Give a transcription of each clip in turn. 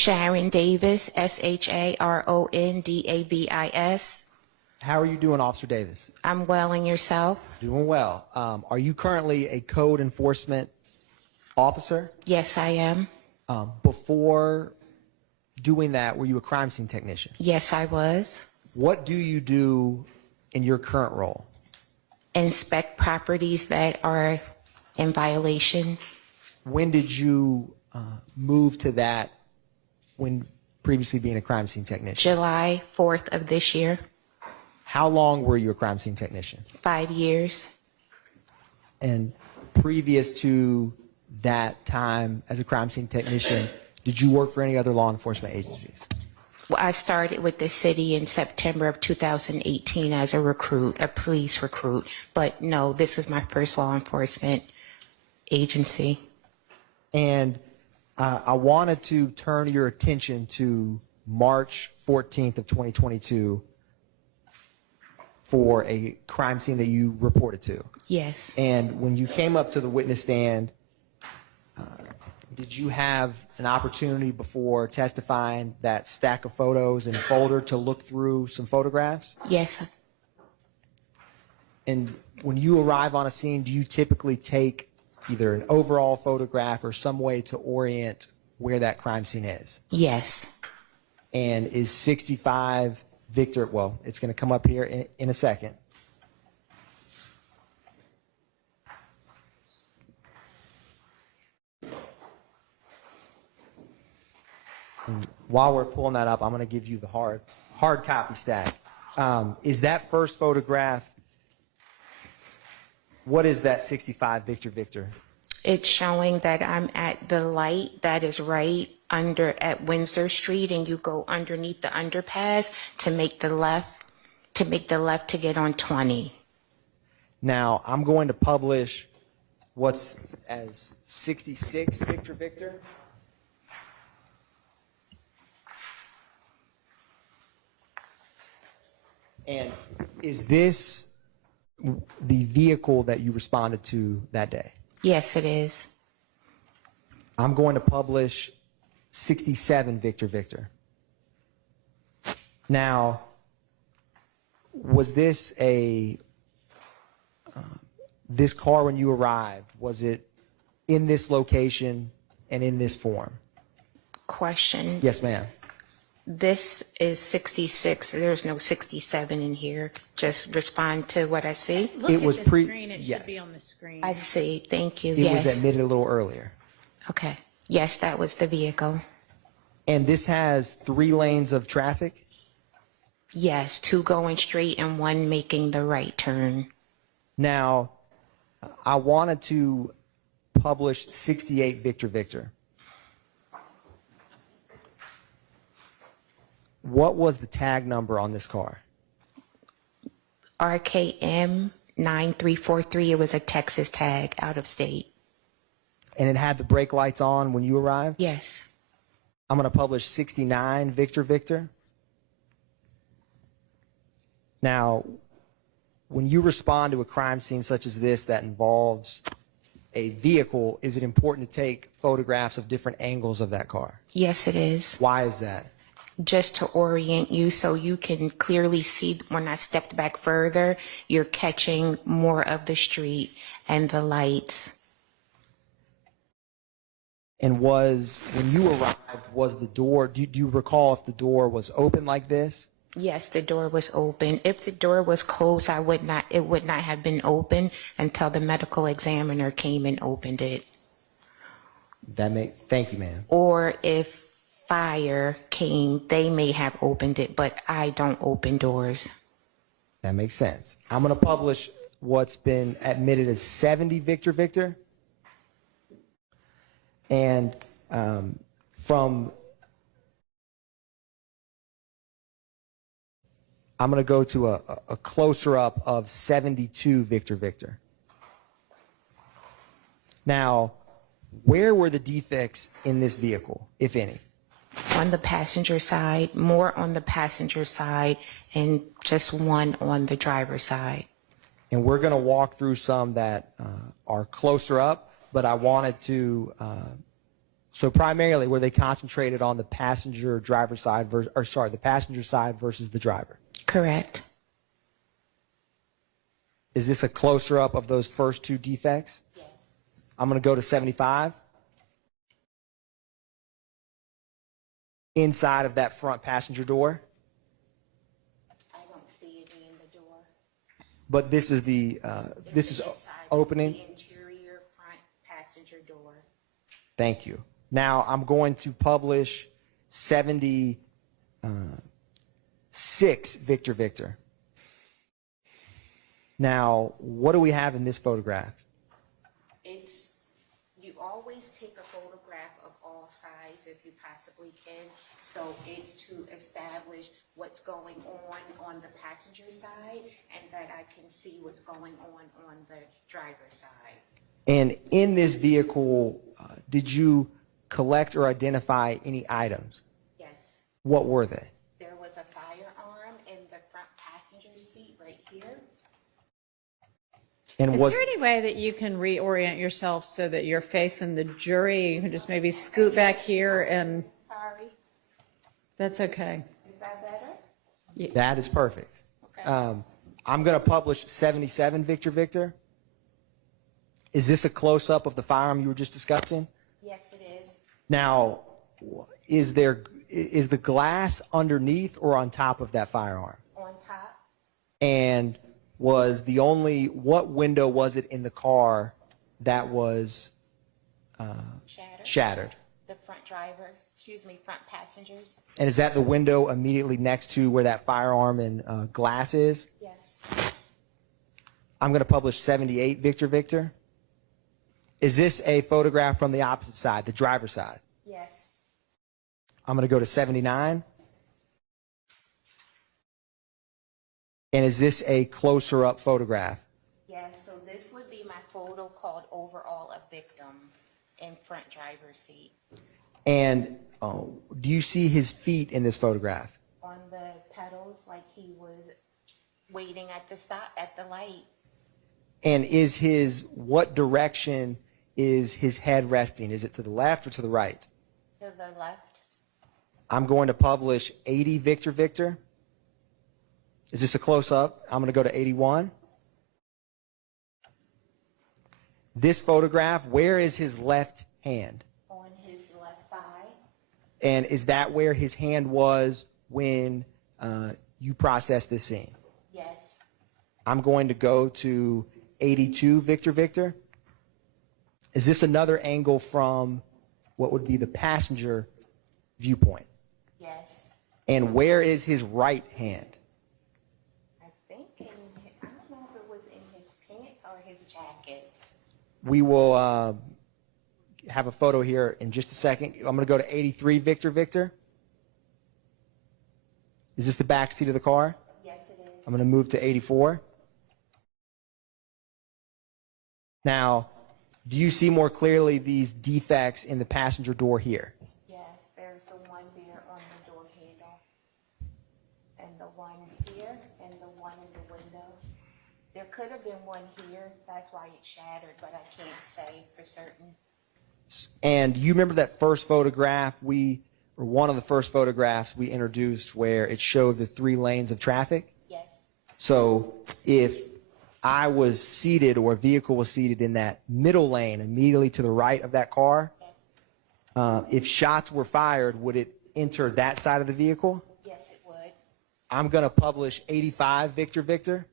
Sharon Davis, SharonDavis. How are you doing, Officer Davis? I'm well, and yourself? Doing well. Are you currently a code enforcement officer? Yes, I am. Before doing that, were you a crime scene technician? Yes, I was. What do you do in your current role? Inspect properties that are in violation. When did you move to that when previously being a crime scene technician? July 4th of this year. How long were you a crime scene technician? 5 years. And previous to that time as a crime scene technician, did you work for any other law enforcement agencies? Well, I started with the city in September of 2018 as a recruit, a police recruit. But no, this is my first law enforcement agency. And I wanted to turn your attention to March 14th of 2022 for a crime scene that you reported to. Yes. And when you came up to the witness stand, did you have an opportunity before testifying that stack of photos and folder to look through some photographs? Yes. And when you arrive on a scene, do you typically take either an overall photograph or some way to orient where that crime scene is? Yes. And is 65 Victor, well, it's going to come up here in a second. And while we're pulling that up, I'm going to give you the hard copy stack. Is that first photograph, what is that 65 Victor? It's showing that I'm at the light that is right under at Windsor Street, and you go underneath the underpass to make the left to get on 20. Now, I'm going to publish what's as 66 Victor. And is this the vehicle that you responded to that day? Yes, it is. I'm going to publish 67 Victor. Now, was this this car when you arrived, was it in this location and in this form? Question. Yes, ma'am. This is 66. There's no 67 in here. Just respond to what I see. Look It was at the pre- screen. It yes. should be on the screen. I see. Thank you. It Yes. was admitted a little earlier. Okay. Yes, that was the vehicle. And this has 3 lanes of traffic? Yes, 2 going straight and 1 making the right turn. Now, I wanted to publish 68 Victor. What was the tag number on this car? RKM 9343. It was a Texas tag, out of state. And it had the brake lights on when you arrived? Yes. I'm going to publish 69 Victor. Now, when you respond to a crime scene such as this that involves a vehicle, is it important to take photographs of different angles of that car? Yes, it is. Why is that? Just to orient you so you can clearly see when I stepped back further, you're catching more of the street and the lights. And when you arrived, was the door, do you recall if the door was open like this? Yes, the door was open. If the door was closed, it would not have been open until the medical examiner came and opened it. Thank you, ma'am. Or if fire came, they may have opened it, but I don't open doors. That makes sense. I'm going to publish what's been admitted as 70 Victor. And I'm going to go to a closer up of 72 Victor. Now, where were the defects in this vehicle, if any? On the passenger side, more on the passenger side, and just 1 on the driver's side. And we're going to walk through some that are closer up, but I wanted to So primarily, were they concentrated on the passenger driver side the passenger side versus the driver? Correct. Is this a closer up of those first two defects? Yes. I'm going to go to 75. Inside of that front passenger door. I don't see it in the door. But this is the this is opening. The interior front passenger door. Thank you. Now I'm going to publish 76 Victor Victor. Now, what do we have in this photograph? You always take a photograph of all sides if you possibly can. So it's to establish what's going on the passenger side, and that I can see what's going on the driver's side. And in this vehicle, did you collect or identify any items? Yes. What were they? There was a firearm in the front passenger seat right here. And Is there any way that you can reorient yourself so that you're facing the jury? You can just maybe scoot back here and... Sorry. That's okay. Is that better? That is perfect. Okay. I'm going to publish 77 Victor Victor. Is this a close-up of the firearm you were just discussing? Yes, it is. Now, is the glass underneath or on top of that firearm? On top. And what window was it in the car that was shattered? The front front passengers. And is that the window immediately next to where that firearm and glass is? Yes. I'm going to publish 78 Victor Victor. Is this a photograph from the opposite side, the driver's side? Yes. I'm going to go to 79. And is this a closer up photograph? Yes, so this would be my photo called Overall a Victim in front driver's seat. And do you see his feet in this photograph? On the pedals, like he was waiting at the light. And what direction is his head resting? Is it to the left or to the right? To the left. I'm going to publish 80 Victor Victor. Is this a close-up? I'm going to go to 81. This photograph, where is his left hand? On his left thigh. And is that where his hand was when you processed this scene? Yes. I'm going to go to 82 Victor Victor. Is this another angle from what would be the passenger viewpoint? Yes. And where is his right hand? I don't know if it was in his pants or his jacket. We will have a photo here in just a second. I'm going to go to 83 Victor Victor. Is this the back seat of the car? Yes, it is. I'm going to move to 84. Now, do you see more clearly these defects in the passenger door here? Yes, there's the one there on the door handle, and the one here, and the one in the window. There could have been one here. That's why it shattered, but I can't say for certain. And you remember that first photograph or one of the first photographs we introduced where it showed the 3 lanes of traffic? Yes. So if I was seated or a vehicle was seated in that middle lane immediately to the right of that car, Yes. If shots were fired, would it enter that side of the vehicle? Yes, it would. I'm going to publish 85 Victor Victor.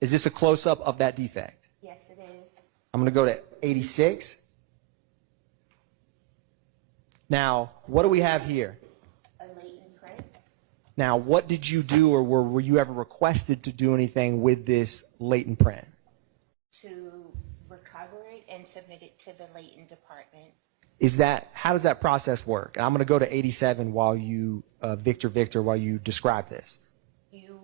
Is this a close-up of that defect? Yes, it is. I'm going to go to 86. Now, what do we have here? A latent print. Now, what did you do, or were you ever requested to do anything with this latent print? To recover it and submit it to the latent department. How does that process work? And I'm going to go to 87 while you, Victor Victor, while you describe this. You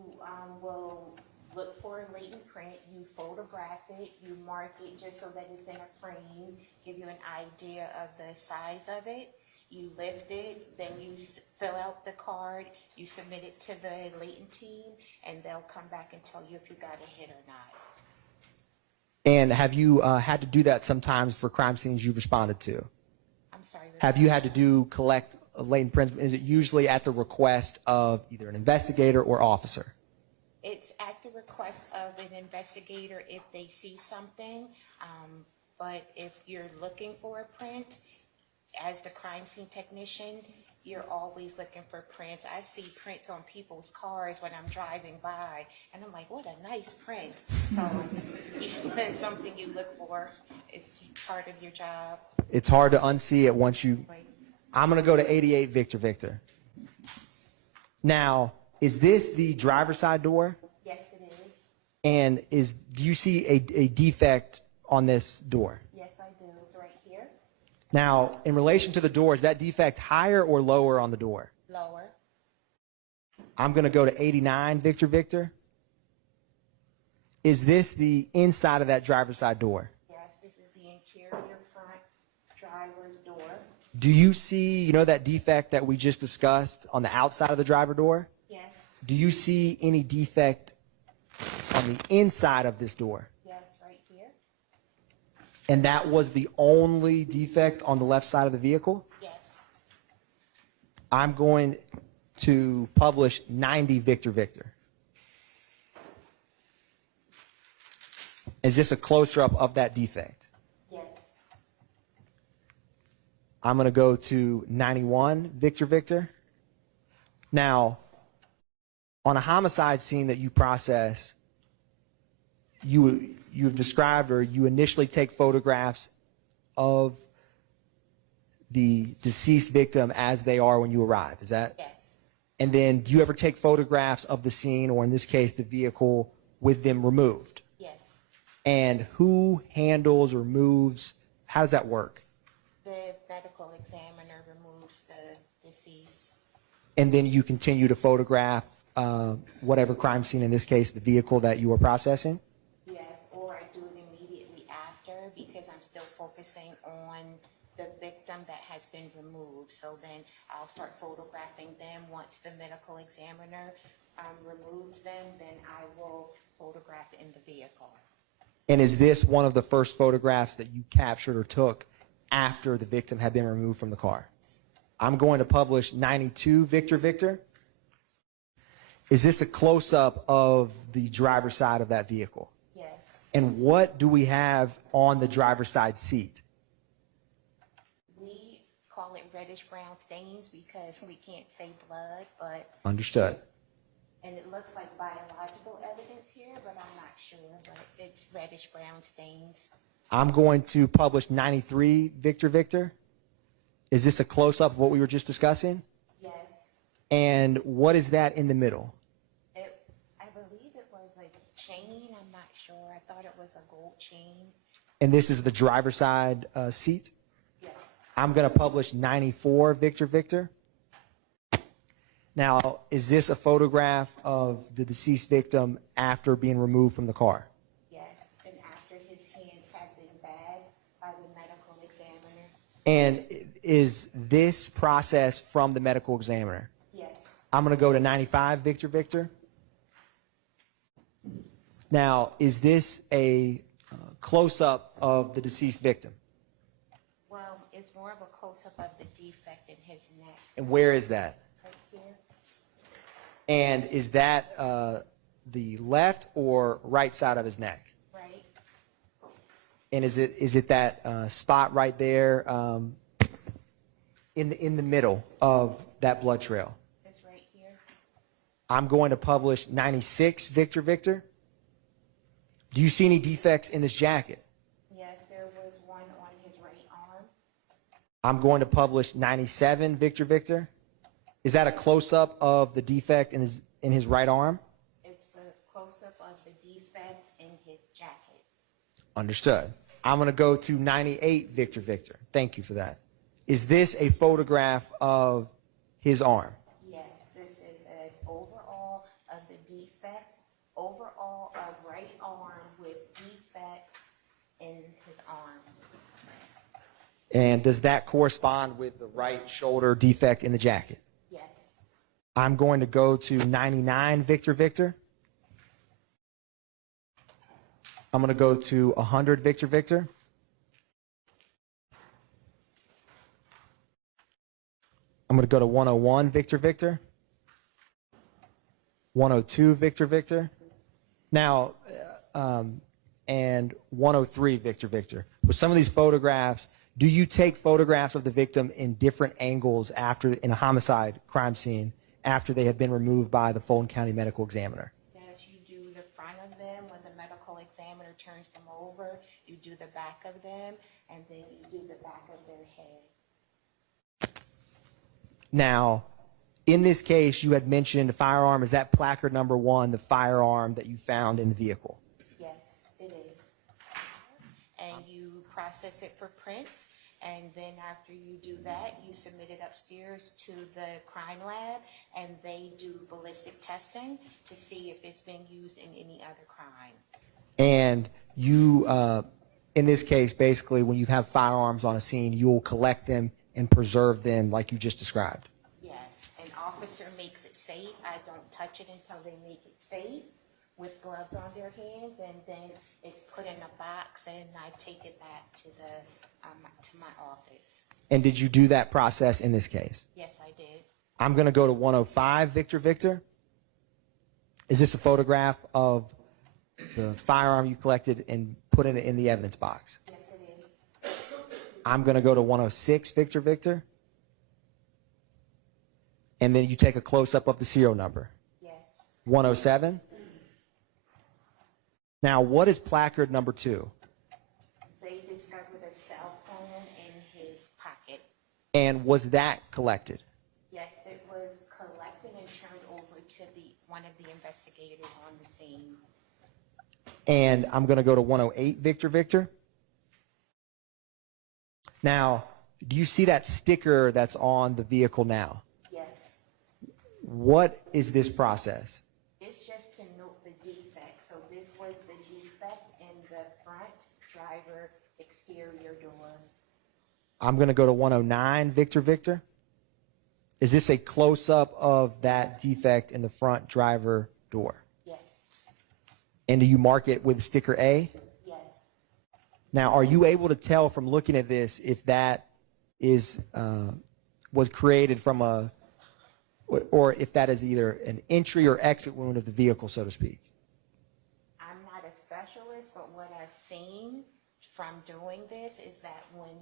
will look for a latent print, you photograph it, you mark it just so that it's in a frame, give you an idea of the size of it. You lift it, then you fill out the card, you submit it to the latent team, and they'll come back and tell you if you got a hit or not. And have you had to do that sometimes for crime scenes you've responded to? sorry. have you had to collect a latent prints? Is it usually at the request of either an investigator or officer? It's at the request of an investigator if they see something, but if you're looking for a print, as the crime scene technician, you're always looking for prints. I see prints on people's cars when I'm driving by, and I'm like, what a nice print. So that's something you look for. It's part of your job. It's hard to unsee it once you... I'm going to go to 88 Victor. Now, is this the driver's side door? Yes, it is. And do you see a defect on this door? Yes, I do. It's right here. Now, in relation to the door, is that defect higher or lower on the door? Lower. I'm going to go to 89 Victor. Is this the inside of that driver's side door? Yes, this is the interior front driver's door. Do you see, that defect that we just discussed on the outside of the driver door? Yes. Do you see any defect on the inside of this door? Yes, right here. And that was the only defect on the left side of the vehicle? Yes. I'm going to publish 90 Victor. Is this a closer-up of that defect? Yes. I'm going to go to 91 Victor. Now, on a homicide scene that you process, you've described, or you initially take photographs of the deceased victim as they are when you arrive. Is that? Yes. And then do you ever take photographs of the scene, or in this case, the vehicle, with them removed? Yes. And who handles or moves? How does that work? The medical examiner removes the deceased. And then you continue to photograph whatever crime scene, in this case, the vehicle that you are processing? Yes, or I do it immediately after because I'm still focusing on the victim that has been removed. So then I'll start photographing them. Once the medical examiner removes them, then I will photograph in the vehicle. And is this one of the first photographs that you captured or took after the victim had been removed from the car? I'm going to publish 92 Victor. Is this a close-up of the driver's side of that vehicle? Yes. And what do we have on the driver's side seat? We call it reddish-brown stains because we can't say blood, but... Understood. And it looks like biological evidence here, but I'm not sure, but it's reddish-brown stains. I'm going to publish 93 Victor. Is this a close-up of what we were just discussing? Yes. And what is that in the middle? I believe it was a chain. I'm not sure. I thought it was a gold chain. And this is the driver's side seat? Yes. I'm going to publish 94 Victor. Now, is this a photograph of the deceased victim after being removed from the car? Yes, and after his hands had been bagged by the medical examiner. And is this process from the medical examiner? Yes. I'm going to go to 95 Victor. Now, is this a close-up of the deceased victim? Well, it's more of a close-up of the defect in his neck. And where is that? Right here. And is that the left or right side of his neck? Right. And is it that spot right there in the middle of that blood trail? It's right here. I'm going to publish 96 Victor. Do you see any defects in this jacket? Yes, there was one on his right arm. I'm going to publish 97 Victor. Is that a close-up of the defect in his right arm? It's a close-up of the defect in his jacket. Understood. I'm going to go to 98 Victor. Thank you for that. Is this a photograph of his arm? Yes, this is an overall of the defect, overall of right arm with defect in his arm. And does that correspond with the right shoulder defect in the jacket? Yes. I'm going to go to 99 Victor. I'm going to go to 100 Victor. I'm going to go to 101, Victor, Victor. 102, Victor, Victor. Now, and 103, Victor, Victor. With some of these photographs, do you take photographs of the victim in different angles after, in a homicide crime scene, after they have been removed by the Fulton County Medical Examiner? Yes, you do the front of them when the medical examiner turns them over. You do the back of them, and then you do the back of their head. Now, in this case, you had mentioned a firearm. Is that placard number 1, the firearm that you found in the vehicle? Yes, it is. And you process it for prints, and then after you do that, you submit it upstairs to the crime lab, and they do ballistic testing to see if it's been used in any other crime. And you, in this case, basically, when you have firearms on a scene, you'll collect them and preserve them like you just described. Yes, an officer makes it safe. I don't touch it until they make it safe with gloves on their hands, and then it's put in a box, and I take it back to my office. And did you do that process in this case? Yes, I did. I'm going to go to 105, Victor, Victor. Is this a photograph of the firearm you collected and put it in the evidence box? Yes, it is. I'm going to go to 106, Victor, Victor. And then you take a close-up of the serial number. Yes. 107. Now, what is placard number 2? They discovered a cell phone in his pocket. And was that collected? Yes, it was collected and turned over to one of the investigators on the scene. And I'm going to go to 108, Victor, Victor. Now, do you see that sticker that's on the vehicle now? Yes. What is this process? It's just to note the defect. So this was the defect in the front driver exterior door. I'm going to go to 109, Victor, Victor. Is this a close-up of that defect in the front driver door? Yes. And do you mark it with sticker A? Yes. Now, are you able to tell from looking at this if that is was created from a, or if that is either an entry or exit wound of the vehicle, so to speak? I'm not a specialist, but what I've seen from doing this is that when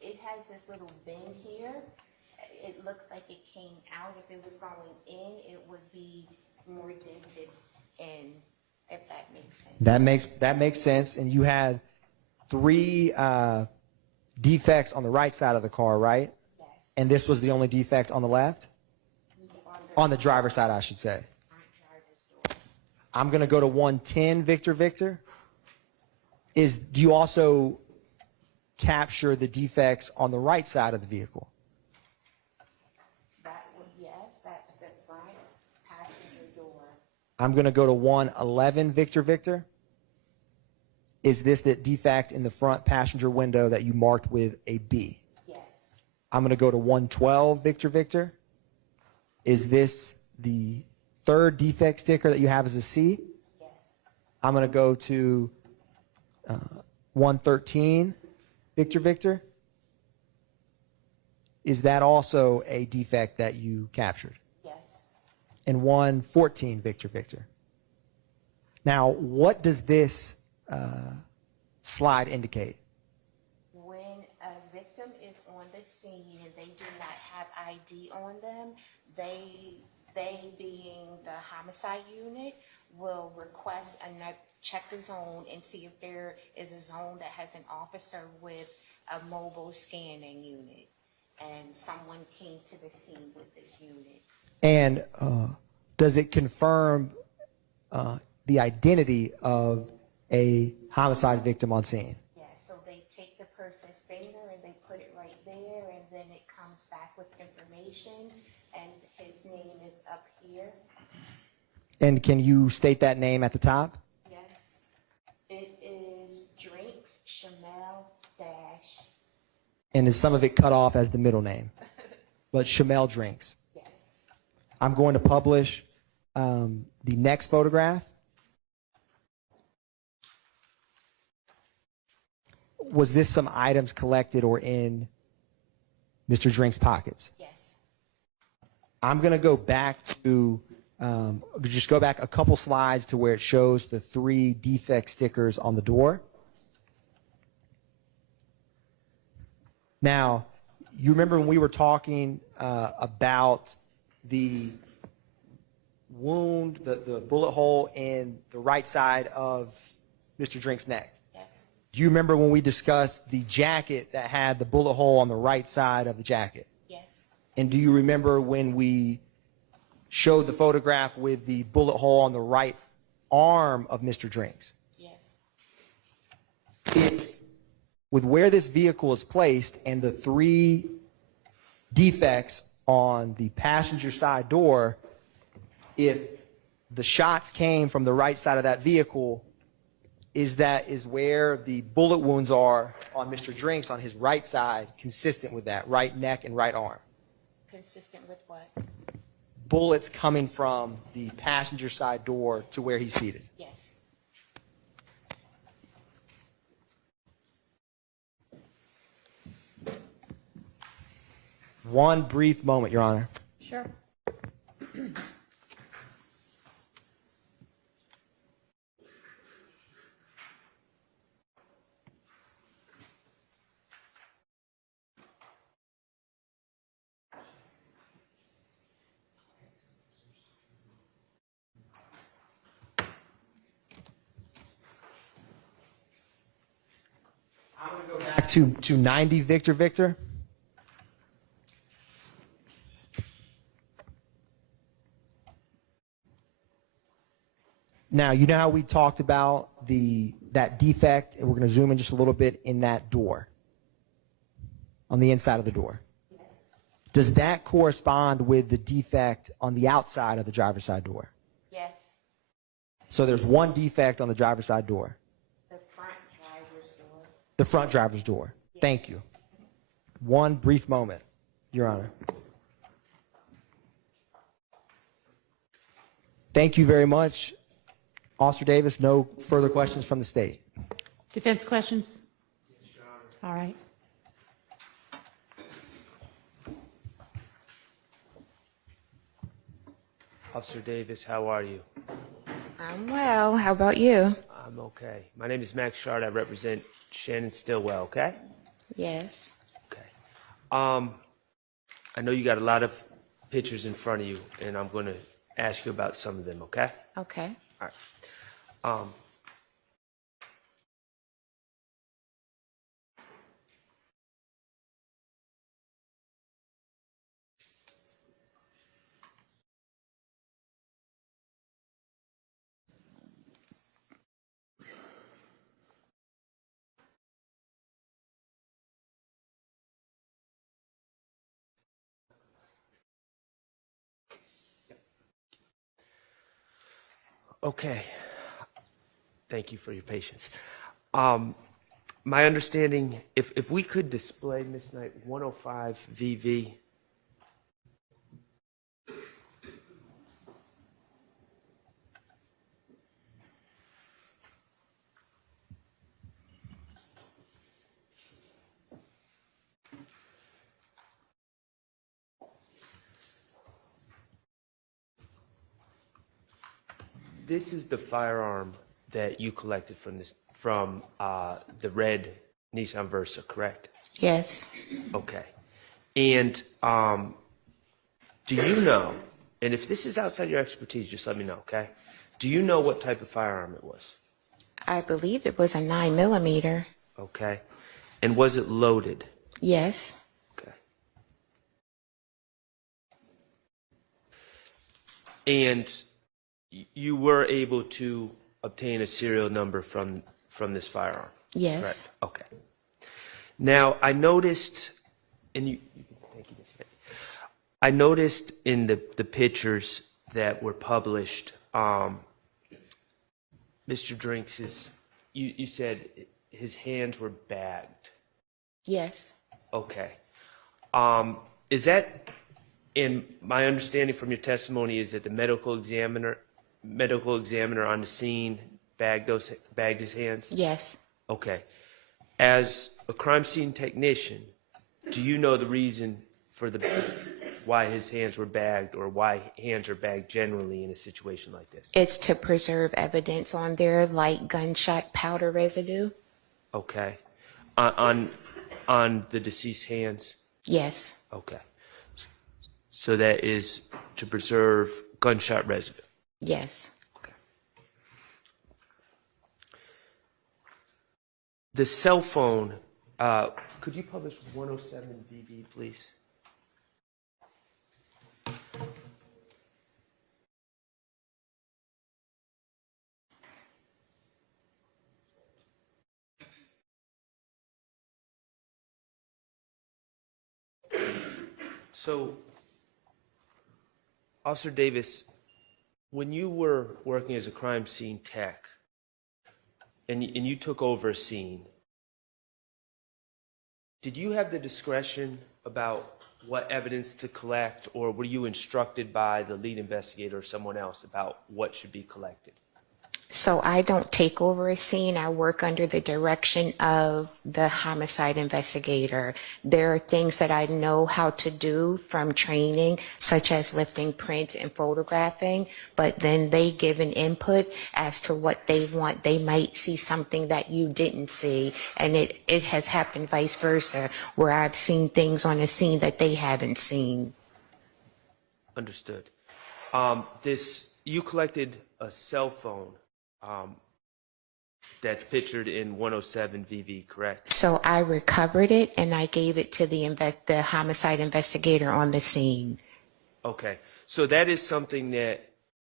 it has this little bend here, it looks like it came out. If it was going in, it would be more dented in, if that makes sense. That makes sense. And you had 3 defects on the right side of the car, right? Yes. And this was the only defect on the left? On the driver's side, I should say. Front driver's door. I'm going to go to 110, Victor, Victor. Do you also capture the defects on the right side of the vehicle? Yes, that's the front passenger door. I'm going to go to 111, Victor, Victor. Is this the defect in the front passenger window that you marked with a B? Yes. I'm going to go to 112, Victor, Victor. Is this the 3rd defect sticker that you have as a C? Yes. I'm going to go to 113, Victor, Victor. Is that also a defect that you captured? Yes. And 114, Victor, Victor. Now, what does this slide indicate? When a victim is on the scene and they do not have ID on them, they being the homicide unit will request check the zone and see if there is a zone that has an officer with a mobile scanning unit. And someone came to the scene with this unit. And does it confirm the identity of a homicide victim on scene? Yeah, so they take the person's finger and they put it right there, and then it comes back with information, and his name is up here. And can you state that name at the top? Yes. It is Drinks, Shymel Dash. And is some of it cut off as the middle name? But Shymel Drinks. Yes. I'm going to publish the next photograph. Was this some items collected or in Mr. Drinks' pockets? Yes. I'm going to go back to, just go back a couple slides to where it shows the 3 defect stickers on the door. Now, you remember when we were talking about the wound, the bullet hole in the right side of Mr. Drinks' neck? Yes. Do you remember when we discussed the jacket that had the bullet hole on the right side of the jacket? Yes. And do you remember when we showed the photograph with the bullet hole on the right arm of Mr. Drinks? Yes. If, with where this vehicle is placed and the 3 defects on the passenger side door, if the shots came from the right side of that vehicle, is where the bullet wounds are on Mr. Drinks on his right side, consistent with that, right neck and right arm? Consistent with what? Bullets coming from the passenger side door to where he's seated. Yes. One brief moment, Your Honor. Sure. I'm going to go back to 90 Victor. Now, you know how we talked about that defect, and we're going to zoom in just a little bit in that door, on the inside of the door. Yes. Does that correspond with the defect on the outside of the driver's side door? Yes. So there's one defect on the driver's side door. The front driver's door. The front driver's door. Yes. Thank you. One brief moment, Your Honor. Thank you very much. Officer Davis, no further questions from the state. Defense questions? Yes, Your Honor. All right. Officer Davis, how are you? I'm well. How about you? I'm okay. My name is Max Schardt. I represent Shannon Stillwell, okay? Yes. Okay. I know you got a lot of pictures in front of you, and I'm going to ask you about some of them, okay? Okay. All right. Okay. Thank you for your patience. My understanding, if we could display, Ms. Knight, 105 VV. This is the firearm that you collected from the red Nissan Versa, correct? Yes. Okay. And do you know, and if this is outside your expertise, just let me know, okay? Do you know what type of firearm it was? I believe it was a 9mm. Okay. And was it loaded? Yes. Okay. And you were able to obtain a serial number from this firearm? Yes. Correct? Okay. Now, I noticed, and thank you, Ms. Knight. I noticed in the pictures that were published, Mr. Drinks' you said his hands were bagged. Yes. Okay. Is that, in my understanding from your testimony, is that the medical examiner on the scene bagged his hands? Yes. Okay. As a crime scene technician, do you know the reason for why his hands were bagged or why hands are bagged generally in a situation like this? It's to preserve evidence on there, like gunshot powder residue. Okay. On the deceased hands? Yes. Okay. So that is to preserve gunshot residue. Yes. Okay. The cell phone, could you publish 107 VV, please? So, Officer Davis, when you were working as a crime scene tech and you took over a scene, did you have the discretion about what evidence to collect, or were you instructed by the lead investigator or someone else about what should be collected? So I don't take over a scene. I work under the direction of the homicide investigator. There are things that I know how to do from training, such as lifting prints and photographing, but then they give an input as to what they want. They might see something that you didn't see, and it has happened vice versa, where I've seen things on a scene that they haven't seen. Understood. You collected a cell phone that's pictured in 107 VV, correct? So I recovered it and I gave it to the homicide investigator on the scene. Okay, so that is something that,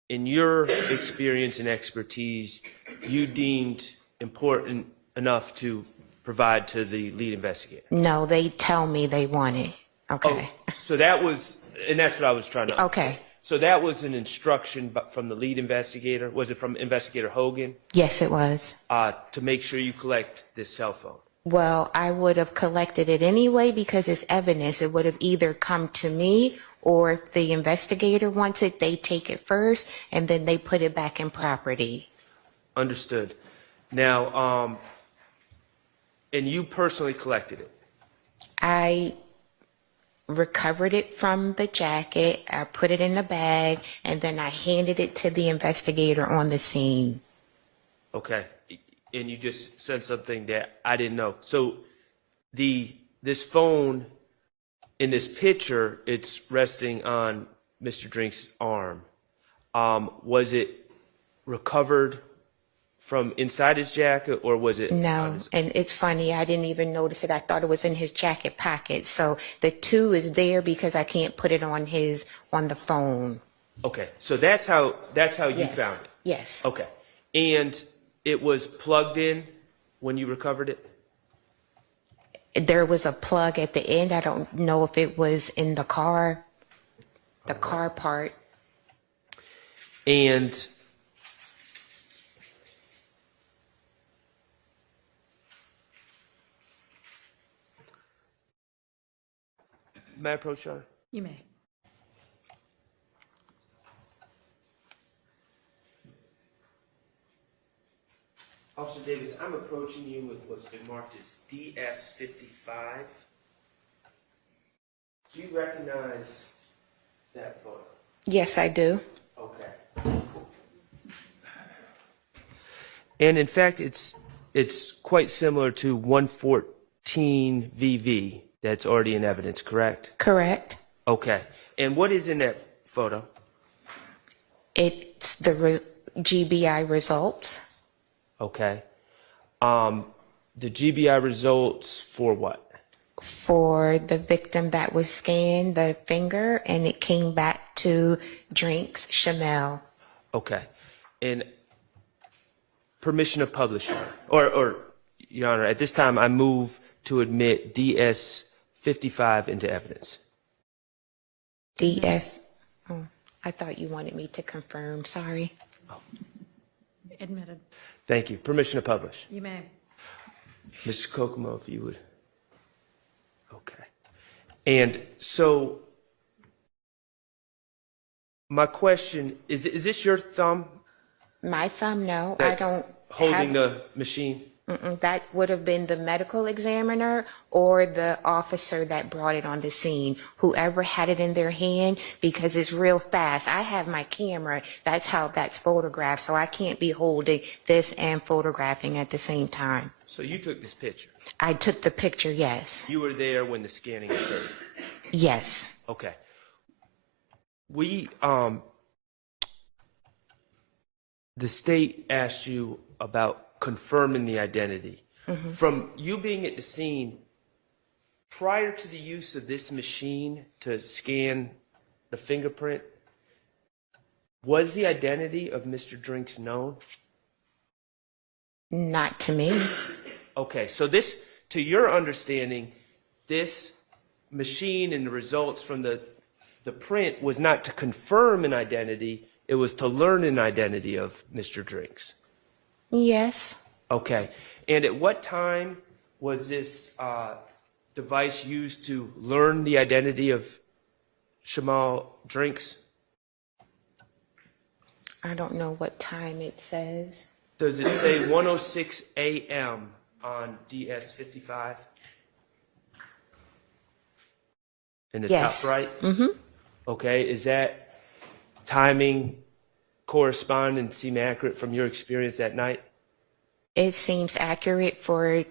in your experience and expertise, you deemed important enough to provide to the lead investigator? No, they tell me they want it. Okay. Oh, so that was, and that's what I was trying to. Okay. So that was an instruction from the lead investigator. Was it from Investigator Hogan? Yes, it was. To make sure you collect this cell phone. Well, I would have collected it anyway because it's evidence. It would have either come to me, or if the investigator wants it, they take it first and then they put it back in property. Understood. Now, and you personally collected it? I recovered it from the jacket, I put it in the bag, and then I handed it to the investigator on the scene. Okay. And you just said something that I didn't know. So this phone in this picture, it's resting on Mr. Drinks' arm. Was it recovered from inside his jacket, or was it? No, and it's funny, I didn't even notice it. I thought it was in his jacket pocket. So the 2 is there because I can't put it on the phone. Okay, so that's how you Yes. found it. Yes. Okay, and it was plugged in when you recovered it? There was a plug at the end. I don't know if it was in the car part. And may I approach, Sharon? You may. Officer Davis, I'm approaching you with what's been marked as DS-55. Do you recognize that photo? Yes, I do. Okay. And in fact, it's quite similar to 114 VV that's already in evidence, correct? Correct. Okay. And what is in that photo? It's the GBI results. Okay. The GBI results for what? For the victim that was scanned, the finger, and it came back to Drinks, Shymel. Okay. And permission to publish, or Your Honor, at this time I move to admit DS-55 into evidence. DS. Oh, I thought you wanted me to confirm. Sorry. Admitted. Thank you. Permission to publish. You may. Mr. Kokomo, if you would. Okay. And so my question is this your thumb My thumb, no. I that's don't holding have, the machine? That would have been the medical examiner or the officer that brought it on the scene, whoever had it in their hand, because it's real fast. I have my camera. That's how that's photographed, so I can't be holding this and photographing at the same time. So you took this picture. I took the picture, yes. You were there when the scanning occurred. Yes. Okay. We, the state asked you about confirming the identity. From you being at the scene, prior to the use of this machine to scan the fingerprint, was the identity of Mr. Drinks known? Not to me. Okay, so this, to your understanding, this machine and the results from the print was not to confirm an identity, it was to learn an identity of Mr. Drinks. Yes. Okay, and at what time was this device used to learn the identity of Shymel Drinks? I don't know what time it says. Does it say 1:06 a.m. on DS55? In the Yes. top right? Mm-hmm. Okay, is that timing correspond and seem accurate from your experience that night? It seems accurate for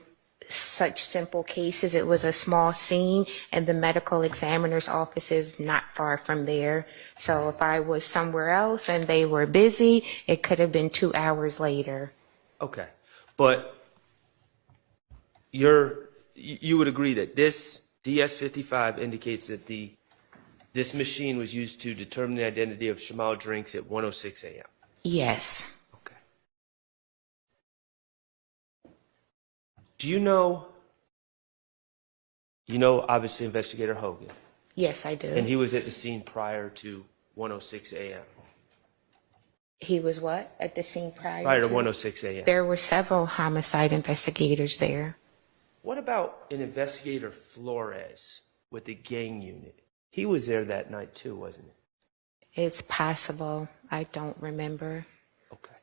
such simple cases. It was a small scene, and the medical examiner's office is not far from there. So if I was somewhere else and they were busy, it could have been 2 hours later. Okay, but you would agree that this DS55 indicates that this machine was used to determine the identity of Shymel Drinks at 1:06 a.m. Yes. Okay. Do you know obviously Investigator Hogan, Yes, I do. and he was at the scene prior to 1:06 a.m. He was what? At the scene Prior to 1:06 a.m. There were several homicide investigators there. What about an Investigator Flores with the gang unit? He was there that night too, wasn't he? It's possible. I don't remember. Okay.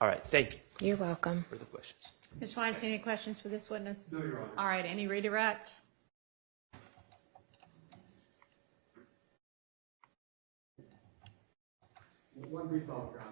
All right, thank you. You're welcome. Further questions? Ms. Weinstein, any questions for this witness? No, Your Honor. All right, any redirect? One brief follow-up, Your Honor.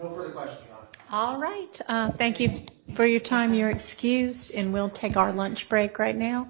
No further questions, Your Honor. All right, thank you for your time. You're excused, and we'll take our lunch break right now.